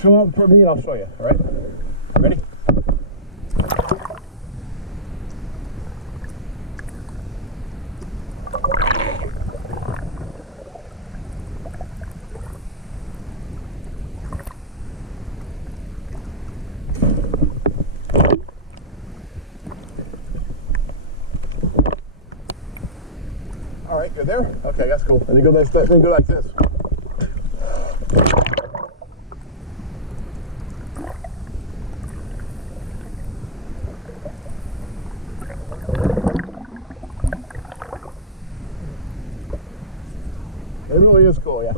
Show up for me and I'll show you, all right? Ready? All right, good there? Okay, that's cool. And then go like this. It really is cool, yeah.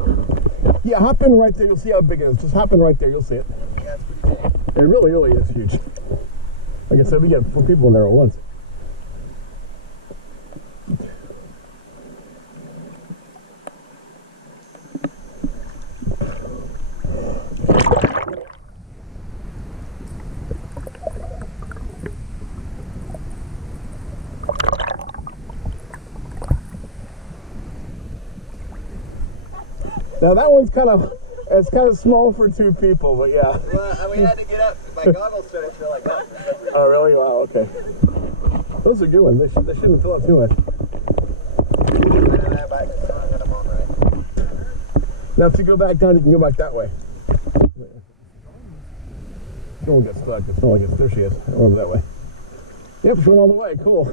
Yeah, hop in right there. You'll see how big it is. Just hop in right there. You'll see it. Yeah, it's pretty big. It really is huge. Like I said, we got 4 people in there at once. Now that one's kind of small for 2 people, but yeah. Well, we had to get up. My goggles didn't feel like that. Oh really? Wow. Okay. Those are good ones. They shouldn't fill up too much. Now if you go back down, you can go back that way. She won't get stuck. It's not like it's there. She is. Over that way. Yep, she's going all the way. Cool.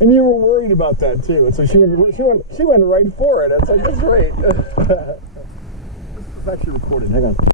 And you were worried about that too, and so she went right for it. It's like, that's great. This is actually recorded. Hang on.